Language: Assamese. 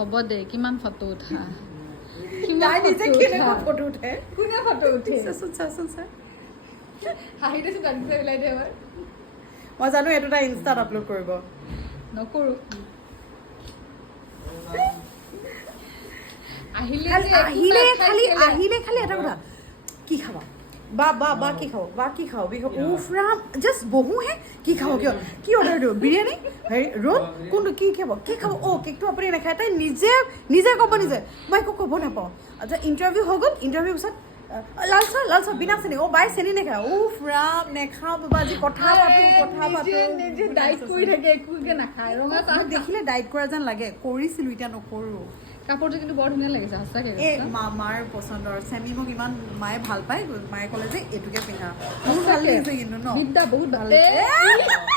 হ'ব দে কিমান ফটো উঠা তাই নিজে কেনেকুৱা ফটো উঠে কোনে ফটো উঠে চাচোন হাঁহি দেচোন গাড়ীতে ওলাই দে এবাৰ মই জানো এইটো তাই ইনষ্টাত আপলোড কৰিব নকৰোঁ আহিলে খালি এটা কথা কি খাবা বা কি খাও উফ ৰাম জাষ্ট বহোহে কি খাব কি অৰ্ডাৰ দিওঁ বিৰিয়ানী হেৰি ৰোল কোনটো কি খাব কেকটো আপুনি নাখায় তাই নিজে ক'ব মই একো ক'ব নাপাওঁ আচ্ছা ইণ্টাৰভিউ হৈ গ'ল ইণ্টাৰভিউ পিছত লাল চাহ বিনা চেনি বাই চেনি নাখায় উফ ৰাম নেখাওঁ বাবা আজি কথা পাতো নিজে ডাইট কৰি থাকে একোকে নাখায় ৰঙা চাহ দেখিলে ডাইট কৰা যেন লাগে কৰিছিলোঁ এতিয়া নকৰোঁ কাপোৰটো কিন্তু বৰ ধুনীয়া লাগিছে সঁচাকৈ এই মাৰ পচন্দৰ চেমি মোক ইমান মায়ে ভাল পায় মায়ে ক'লে যে এইটোকে পিন্ধা বহুত ভাল লাগিছে কিন্তু ন বিদ্যা বহুত ভাল লাগিছে